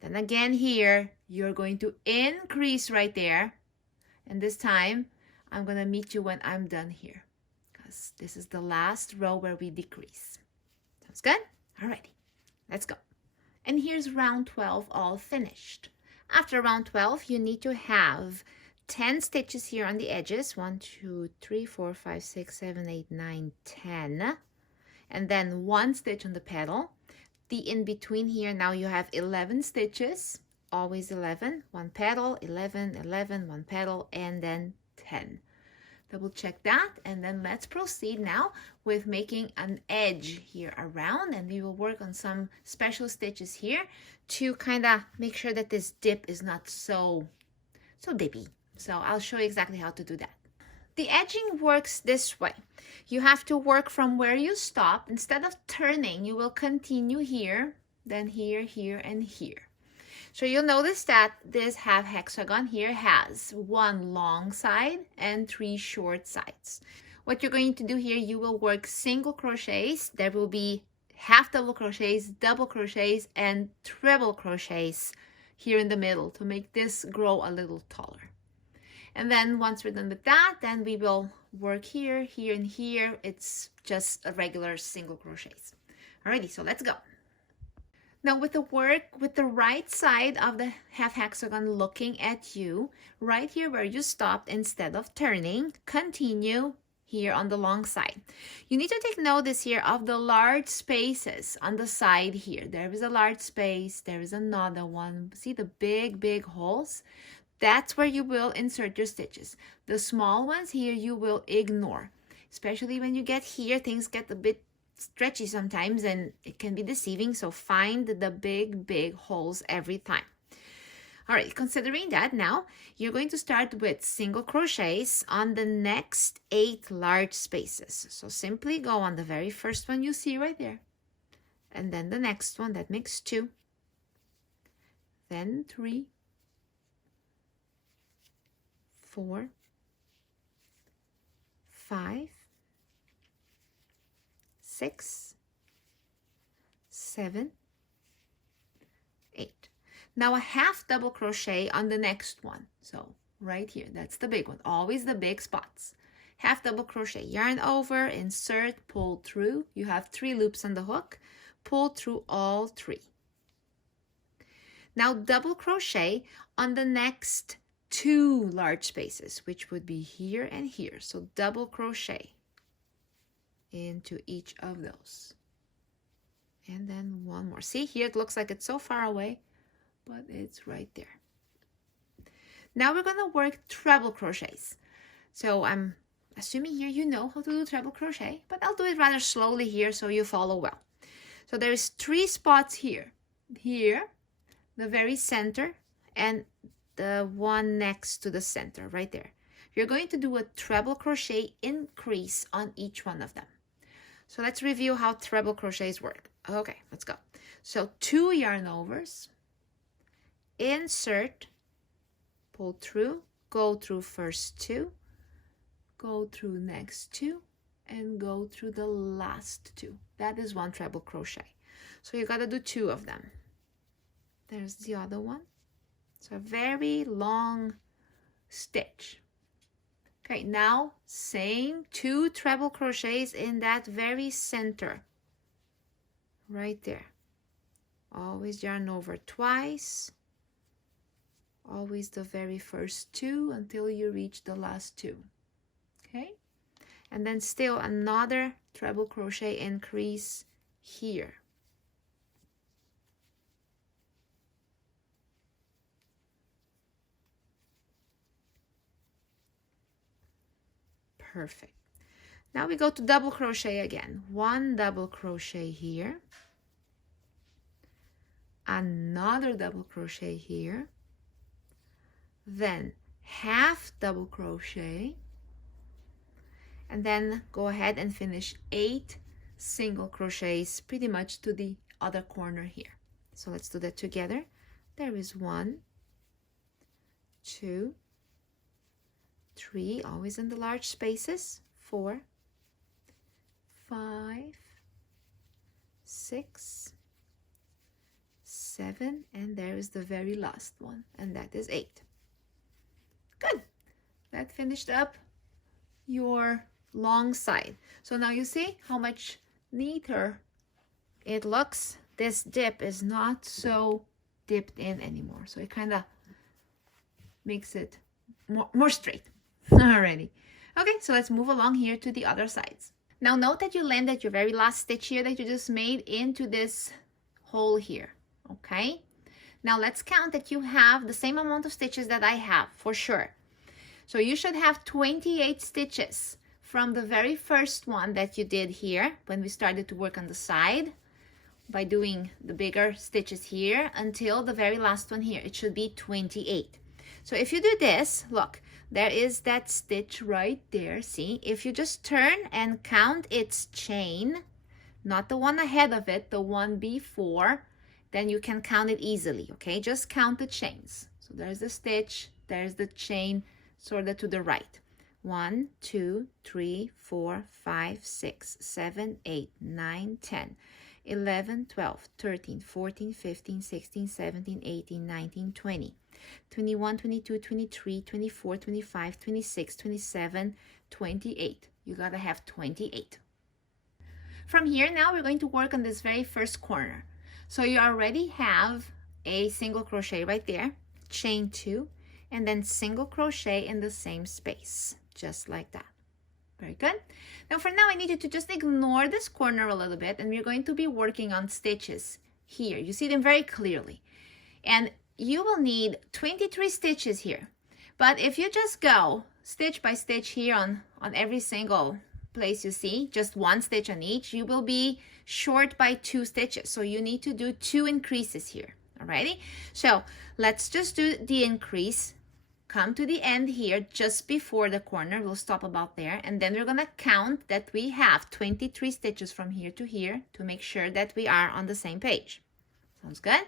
Then again here, you're going to increase right there, and this time I'm gonna meet you when I'm done here. This is the last row where we decrease. Sounds good? Alrighty, let's go. And here's round 12 all finished. After round 12, you need to have 10 stitches here on the edges. 1, 2, 3, 4, 5, 6, 7, 8, 9, 10. And then 1 stitch on the petal. The in between here, now you have 11 stitches. Always 11. 1 petal, 11, 11, 1 petal, and then 10. Double check that, and then let's proceed now with making an edge here around, and we will work on some special stitches here to kind of make sure that this dip is not so dippy. So I'll show you exactly how to do that. The edging works this way. You have to work from where you stop. Instead of turning, you will continue here, then here, here, and here. So you'll notice that this half hexagon here has 1 long side and 3 short sides. What you're going to do here, you will work single crochets. There will be half double crochets, double crochets, and treble crochets here in the middle to make this grow a little taller. And then once we're done with that, then we will work here, here, and here. It's just a regular single crochets. Alrighty, so let's go. Now with the work with the right side of the half hexagon looking at you, right here where you stopped, instead of turning, continue here on the long side. You need to take notice here of the large spaces on the side here. There is a large space, there is another one. See the big holes? That's where you will insert your stitches. The small ones here you will ignore. Especially when you get here, things get a bit stretchy sometimes and it can be deceiving, so find the big holes every time. All right, considering that, now you're going to start with single crochets on the next 8 large spaces. So simply go on the very first one you see right there, and then the next one, that makes 2, then 3, 4, 5, 6, 7, 8. Now a half double crochet on the next one. So right here, that's the big one, always the big spots. Half double crochet, yarn over, insert, pull through. You have 3 loops on the hook, pull through all 3. Now double crochet on the next 2 large spaces, which would be here and here. So double crochet into each of those. And then one more. See, here it looks like it's so far away, but it's right there. Now we're gonna work treble crochets. So I'm assuming here you know how to do treble crochet, but I'll do it rather slowly here so you follow well. So there's 3 spots here. Here, the very center, and the one next to the center, right there. You're going to do a treble crochet increase on each one of them. So let's review how treble crochets work. Okay, let's go. So 2 yarn overs, insert, pull through, go through first 2, go through next 2, and go through the last 2. That is one treble crochet. So you gotta do 2 of them. There's the other one. So a very long stitch. Okay, now same 2 treble crochets in that very center. Right there. Always yarn over twice. Always the very first 2 until you reach the last 2. Okay? And then still another treble crochet increase here. Perfect. Now we go to double crochet again. 1 double crochet here. Another double crochet here. Then half double crochet. And then go ahead and finish 8 single crochets pretty much to the other corner here. So let's do that together. There is 1, 2, 3, always in the large spaces, 4, 5, 6, 7, and there is the very last one, and that is 8. Good. That finished up your long side. So now you see how much neater it looks. This dip is not so dipped in anymore, so it kind of makes it more straight. Alrighty. Okay, so let's move along here to the other sides. Now note that you landed your very last stitch here that you just made into this hole here. Okay, now let's count that you have the same amount of stitches that I have for sure. So you should have 28 stitches from the very first one that you did here when we started to work on the side by doing the bigger stitches here until the very last one here. It should be 28. So if you do this, look, there is that stitch right there. See, if you just turn and count its chain, not the one ahead of it, the one before, then you can count it easily, okay? Just count the chains. So there's the stitch, there's the chain, sort of to the right. 1, 2, 3, 4, 5, 6, 7, 8, 9, 10, 11, 12, 13, 14, 15, 16, 17, 18, 19, 20, 21, 22, 23, 24, 25, 26, 27, 28. You gotta have 28. From here now, we're going to work on this very first corner. So you already have a single crochet right there, chain 2, and then single crochet in the same space, just like that. Very good. Now for now, I need you to just ignore this corner a little bit, and we're going to be working on stitches here. You see them very clearly. And you will need 23 stitches here. But if you just go stitch by stitch here on every single place you see, just 1 stitch on each, you will be short by 2 stitches. So you need to do 2 increases here. Alrighty? So let's just do the increase. Come to the end here just before the corner. We'll stop about there, and then we're gonna count that we have 23 stitches from here to here to make sure that we are on the same page. Sounds good?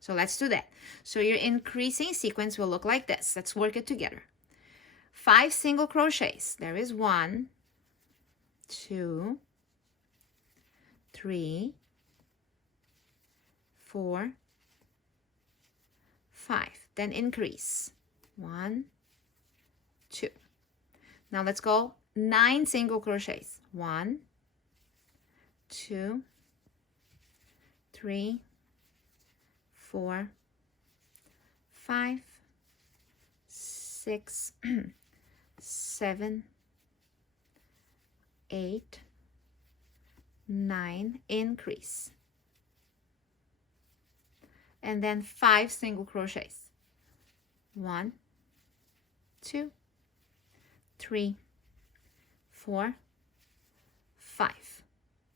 So let's do that. So your increasing sequence will look like this. Let's work it together. 5 single crochets. There is 1, 2, 3, 4, 5. Then increase. 1, 2. Now let's go 9 single crochets. 1, 2, 3, 4, 5, 6, 7, 8, 9, increase. And then 5 single crochets. 1, 2, 3, 4, 5.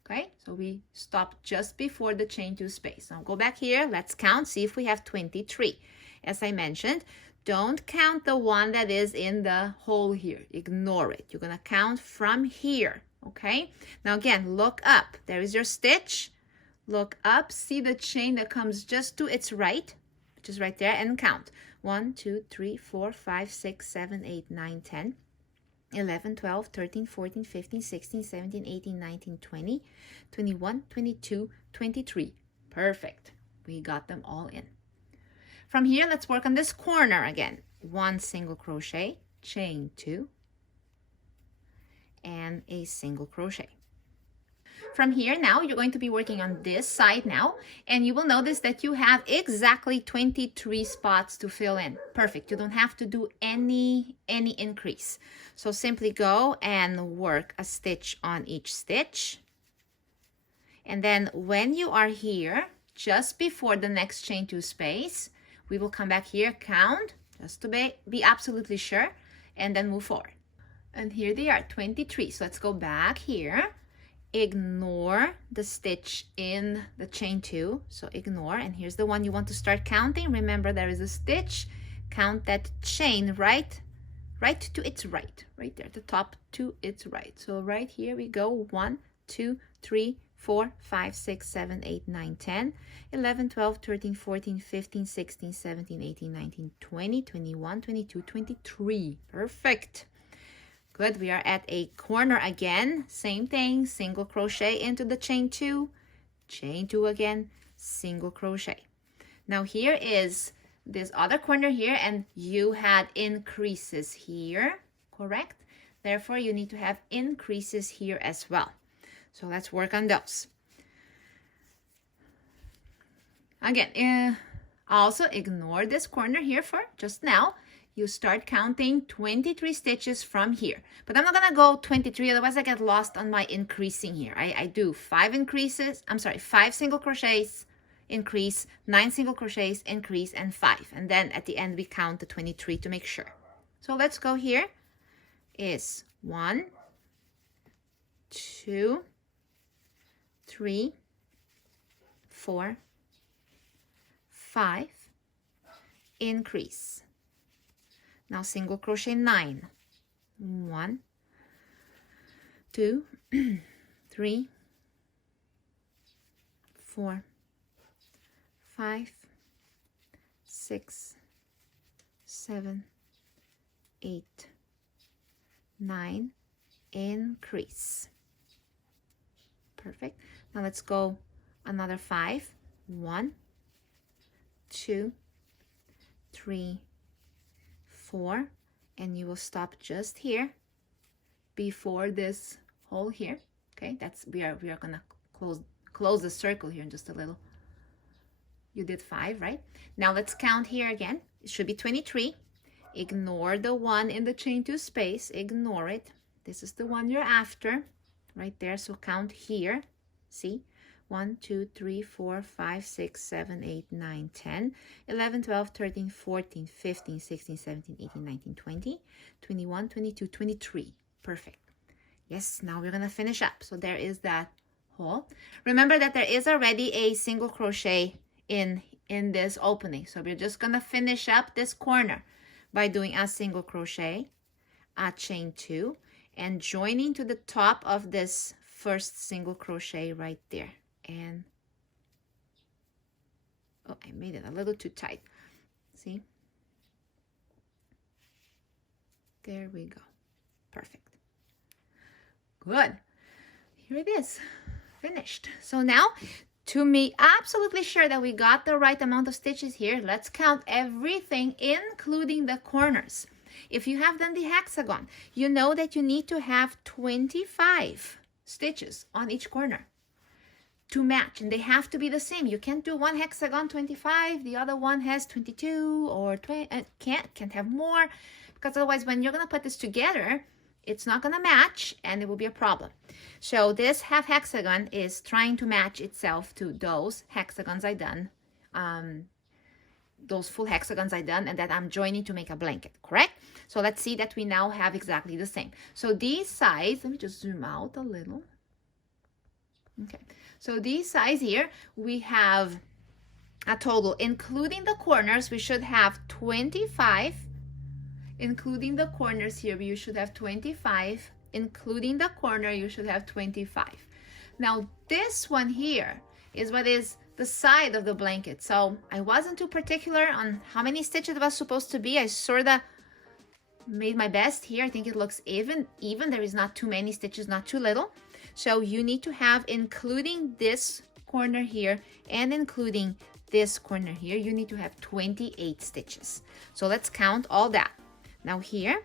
Okay, so we stop just before the chain 2 space. Now go back here, let's count, see if we have 23. As I mentioned, don't count the one that is in the hole here. Ignore it. You're gonna count from here, okay? Now again, look up. There is your stitch. Look up, see the chain that comes just to its right, which is right there, and count. 1, 2, 3, 4, 5, 6, 7, 8, 9, 10. 11, 12, 13, 14, 15, 16, 17, 18, 19, 20, 21, 22, 23. Perfect. We got them all in. From here, let's work on this corner again. 1 single crochet, chain 2, and a single crochet. From here now, you're going to be working on this side now, and you will notice that you have exactly 23 spots to fill in. Perfect. You don't have to do any increase. So simply go and work a stitch on each stitch. And then when you are here, just before the next chain 2 space, we will come back here, count, just to be absolutely sure, and then move forward. And here they are, 23. So let's go back here. Ignore the stitch in the chain 2, so ignore, and here's the one you want to start counting. Remember, there is a stitch. Count that chain right to its right there, the top to its right. So right here we go. 1, 2, 3, 4, 5, 6, 7, 8, 9, 10, 11, 12, 13, 14, 15, 16, 17, 18, 19, 20, 21, 22, 23. Perfect. Good, we are at a corner again. Same thing, single crochet into the chain 2 again, single crochet. Now here is this other corner here, and you had increases here, correct? Therefore, you need to have increases here as well. So let's work on those. Again, also ignore this corner here for just now. You start counting 23 stitches from here. But I'm not gonna go 23, otherwise I get lost on my increasing here. I do 5 single crochets, increase, 9 single crochets, increase, and 5. And then at the end we count the 23 to make sure. So let's go here. Is 1, 2, 3, 4, 5, increase. Now single crochet 9. 1, 2, 3, 4, 5, 6, 7, 8, 9, increase. Perfect. Now let's go another 5. 1, 2, 3, 4, and you will stop just here before this hole here. Okay, that's we are gonna close the circle here in just a little. You did 5, right? Now let's count here again. It should be 23. Ignore the one in the chain 2 space. Ignore it. This is the one you're after, right there. So count here. See? 1, 2, 3, 4, 5, 6, 7, 8, 9, 10, 11, 12, 13, 14, 15, 16, 17, 18, 19, 20, 21, 22, 23. Perfect. Yes, now we're going to finish up. So there is that hole. Remember that there is already a single crochet in this opening. So we're just going to finish up this corner by doing a single crochet, a chain 2, and joining to the top of this first single crochet right there. And oh, I made it a little too tight. See? There we go. Perfect. Good. Here it is. Finished. So now, to be absolutely sure that we got the right amount of stitches here, let's count everything, including the corners. If you have done the hexagon, you know that you need to have 25 stitches on each corner to match, and they have to be the same. You can't do one hexagon 25, the other one has 22 or 20, can't have more, because otherwise when you're going to put this together, it's not going to match and it will be a problem. So this half hexagon is trying to match itself to those hexagons I done, those full hexagons I done, and that I'm joining to make a blanket, correct? So let's see that we now have exactly the same. So these sides, let me just zoom out a little. Okay, so these sides here, we have a total, including the corners, we should have 25. Including the corners here, you should have 25. Including the corner, you should have 25. Now, this one here is what is the side of the blanket. So I wasn't too particular on how many stitches it was supposed to be. I sort of made my best here. I think it looks even. There is not too many stitches, not too little. So you need to have, including this corner here and including this corner here, you need to have 28 stitches. So let's count all that. Now here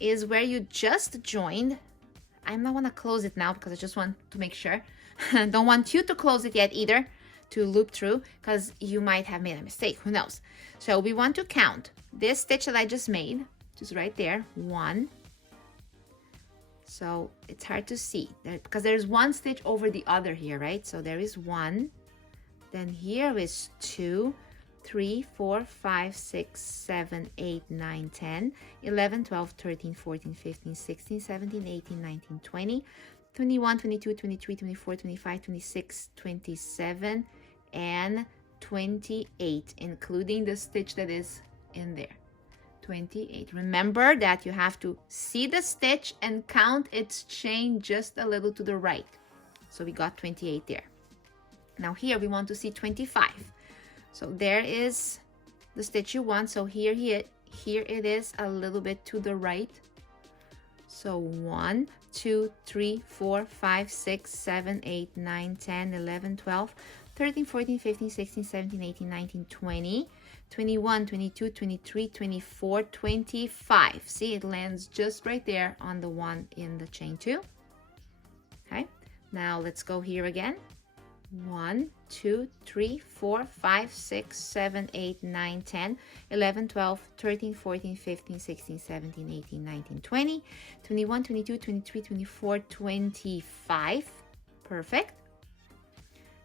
is where you just joined. I'm not want to close it now because I just want to make sure. Don't want you to close it yet either, to loop through, because you might have made a mistake, who knows. So we want to count this stitch that I just made, just right there, 1. So it's hard to see there because there's one stitch over the other here, right? So there is 1, then here is 2, 3, 4, 5, 6, 7, 8, 9, 10, 11, 12, 13, 14, 15, 16, 17, 18, 19, 20, 21, 22, 23, 24, 25, 26, 27, and 28, including the stitch that is in there. 28. Remember that you have to see the stitch and count its chain just a little to the right. So we got 28 there. Now here we want to see 25. So there is the stitch you want. So here it is a little bit to the right. So 1, 2, 3, 4, 5, 6, 7, 8, 9, 10, 11, 12, 13, 14, 15, 16, 17, 18, 19, 20, 21, 22, 23, 24, 25. See, it lands just right there on the one in the chain 2. Okay, now let's go here again. 1, 2, 3, 4, 5, 6, 7, 8, 9, 10, 11, 12, 13, 14, 15, 16, 17, 18, 19, 20, 21, 22, 23, 24, 25. Perfect.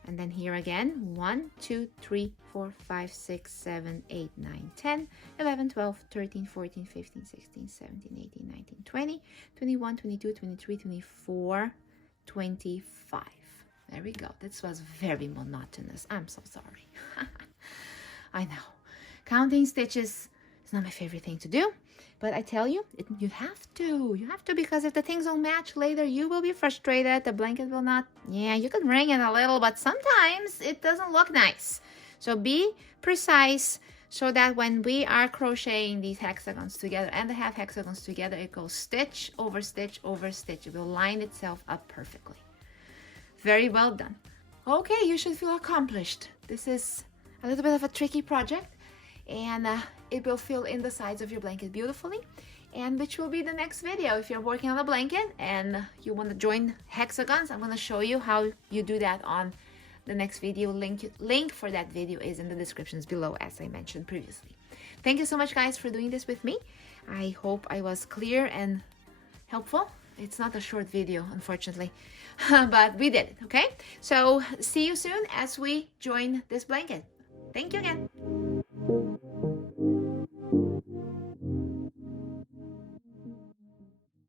And then here again, 1, 2, 3, 4, 5, 6, 7, 8, 9, 10, 11, 12, 13, 14, 15, 16, 17, 18, 19, 20, 21, 22, 23, 24, 25. There we go. This was very monotonous. I'm so sorry. I know. Counting stitches is not my favorite thing to do. But I tell you, you have to. You have to, because if the things don't match later, you will be frustrated. The blanket will not. Yeah, you can wring it a little, but sometimes it doesn't look nice. So be precise so that when we are crocheting these hexagons together and the half hexagons together, it goes stitch over stitch over stitch. It will line itself up perfectly. Very well done. Okay, you should feel accomplished. This is a little bit of a tricky project, and it will fill in the sides of your blanket beautifully, and which will be the next video. If you're working on a blanket and you want to join hexagons, I'm going to show you how you do that on the next video. Link for that video is in the descriptions below, as I mentioned previously. Thank you so much, guys, for doing this with me. I hope I was clear and helpful. It's not a short video, unfortunately, but we did it, okay? So see you soon as we join this blanket. Thank you again.